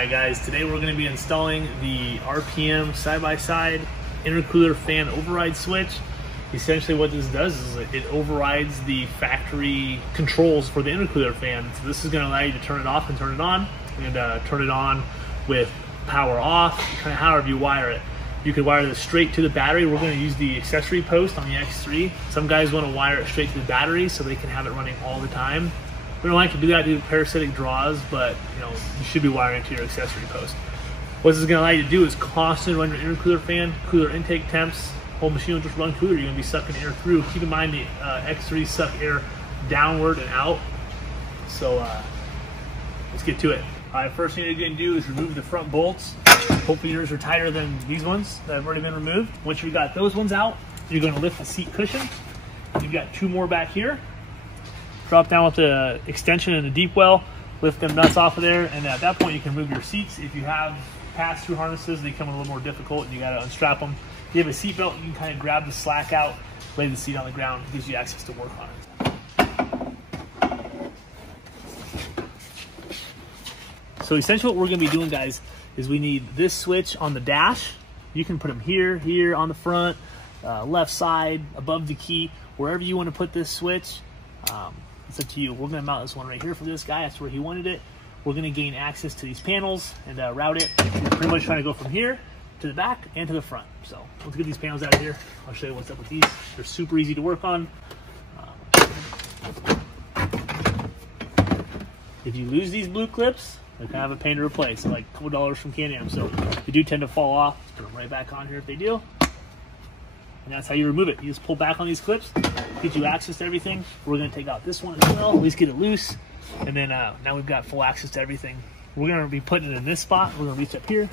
Hi guys, today we're going to be installing the RPM side-by-side intercooler fan override switch. Essentially what this does is it overrides the factory controls for the intercooler fan. So this is going to allow you to turn it off and turn it on, and turn it on with power off, kind of however you wire it. You can wire this straight to the battery. We're going to use the accessory post on the X3. Some guys want to wire it straight to the battery so they can have it running all the time. We don't like to do that due to parasitic draws, but you should be wiring to your accessory post. What this is going to allow you to do is constantly run your intercooler fan, cooler intake temps. Whole machine will just run cooler. You're going to be sucking air through. Keep in mind the X3 suck air downward and out. So let's get to it. All right, first thing you're going to do is remove the front bolts. Hopefully yours are tighter than these ones that have already been removed. Once you've got those ones out, you're going to lift the seat cushion. You've got two more back here. Drop down with the extension and the deep well, lift them nuts off of there, and at that point you can remove your seats. If you have pass-through harnesses, they come a little more difficult and you got to unstrap them. If you have a seat belt, you can kind of grab the slack out, lay the seat on the ground. It gives you access to work on it. So essentially what we're going to be doing, guys, is we need this switch on the dash. You can put them here, on the front, left side, above the key, wherever you want to put this switch. It's up to you. We're going to mount this one right here for this guy. That's where he wanted it. We're going to gain access to these panels and route it. We're pretty much trying to go from here to the back and to the front. So let's get these panels out of here. I'll show you what's up with these. They're super easy to work on. If you lose these blue clips, they're kind of a pain to replace. They're like a couple dollars from Can-Am. So they do tend to fall off. Put them right back on here if they do. And that's how you remove it. You just pull back on these clips, get you access to everything. We're going to take out this one as well, at least get it loose. And then now we've got full access to everything. We're going to be putting it in this spot. We're going to reach up here,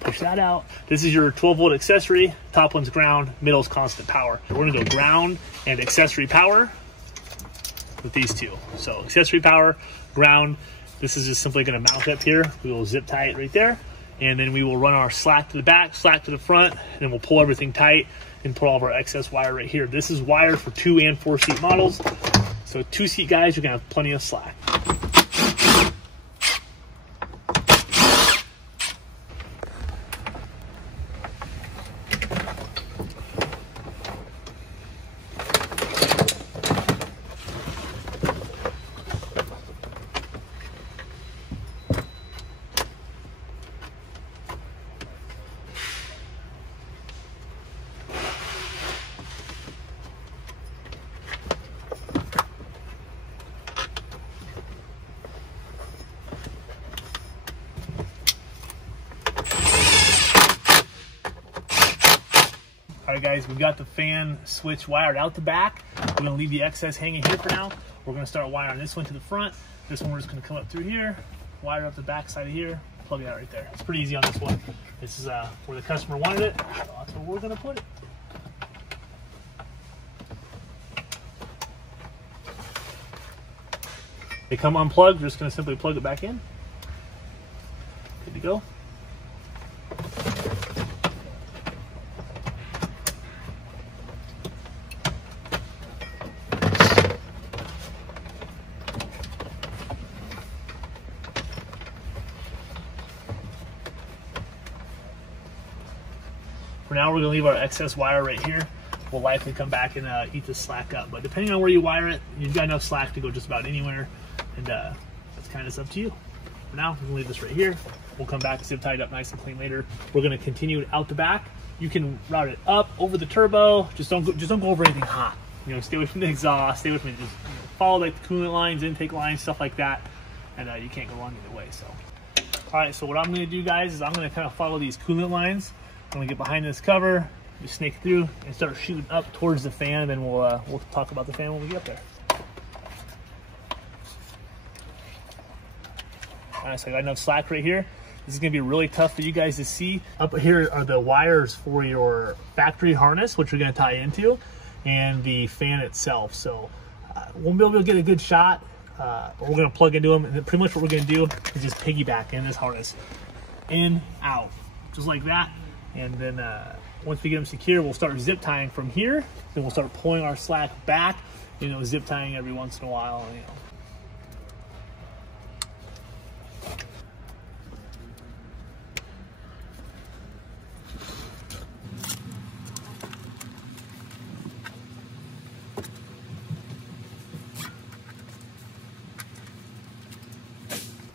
push that out. This is your 12-volt accessory. Top one's ground, middle's constant power. We're going to go ground and accessory power with these two. So accessory power, ground. This is just simply going to mount up here. We will zip tie it right there. And then we will run our slack to the back, slack to the front, and then we'll pull everything tight and put all of our excess wire right here. This is wired for 2 and 4 seat models. So 2 seat guys, you're gonna have plenty of slack. All right, guys, we've got the fan switch wired out the back. We're gonna leave the excess hanging here for now. We're gonna start wiring this one to the front. This one we're just gonna come up through here, wire up the back side of here, plug it out right there. It's pretty easy on this one. This is where the customer wanted it, so that's where we're gonna put it. They come unplugged, we're just gonna simply plug it back in. Good to go. For now, we're going to leave our excess wire right here. We'll likely come back and eat the slack up. But depending on where you wire it, you've got enough slack to go just about anywhere. And that's kind of up to you. For now, we're going to leave this right here. We'll come back, zip tie it up nice and clean later. We're going to continue it out the back. You can route it up over the turbo. Just don't go over anything hot. Stay away from the exhaust. Stay away from it. Just follow like the coolant lines, intake lines, stuff like that. And you can't go wrong either way. So, all right. So what I'm going to do, guys, is I'm going to kind of follow these coolant lines. I'm gonna get behind this cover, just snake through, and start shooting up towards the fan. Then we'll talk about the fan when we get up there. All right, so I got enough slack right here. This is gonna be really tough for you guys to see. Up here are the wires for your factory harness, which we're gonna tie into, and the fan itself. So we'll be able to get a good shot. We're gonna plug into them, and then pretty much what we're gonna do is just piggyback in this harness, in, out, just like that. And then once we get them secure, we'll start zip tying from here. Then we'll start pulling our slack back, zip tying every once in a while.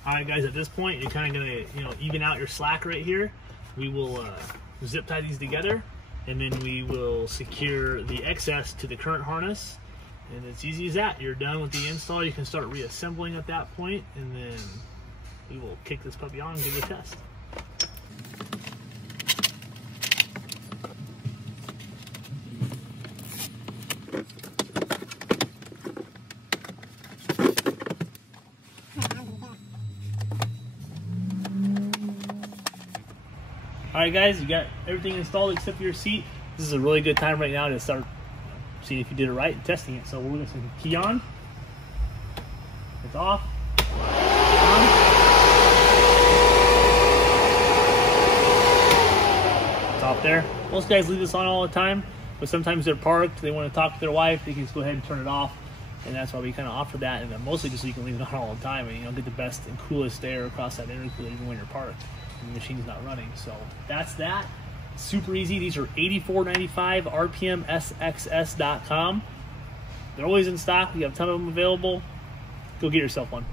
All right, guys, at this point, you're kind of gonna, even out your slack right here. We will zip tie these together, and then we will secure the SxS to the current harness. And it's easy as that. You're done with the install. You can start reassembling at that point, and then we will kick this puppy on and give it a test. All right, guys, you got everything installed except for your seat. This is a really good time right now to start seeing if you did it right and testing it. So we're going to key on. It's off. On. It's off there. Most guys leave this on all the time, but sometimes they're parked, they want to talk to their wife, they can just go ahead and turn it off. And that's why we kind of offer that, and then mostly just so you can leave it on all the time and get the best and coolest air across that intercooler even when you're parked and the machine's not running. So that's that. Super easy. These are $84.95, RPM SxS.com. They're always in stock. We have a ton of them available. Go get yourself one.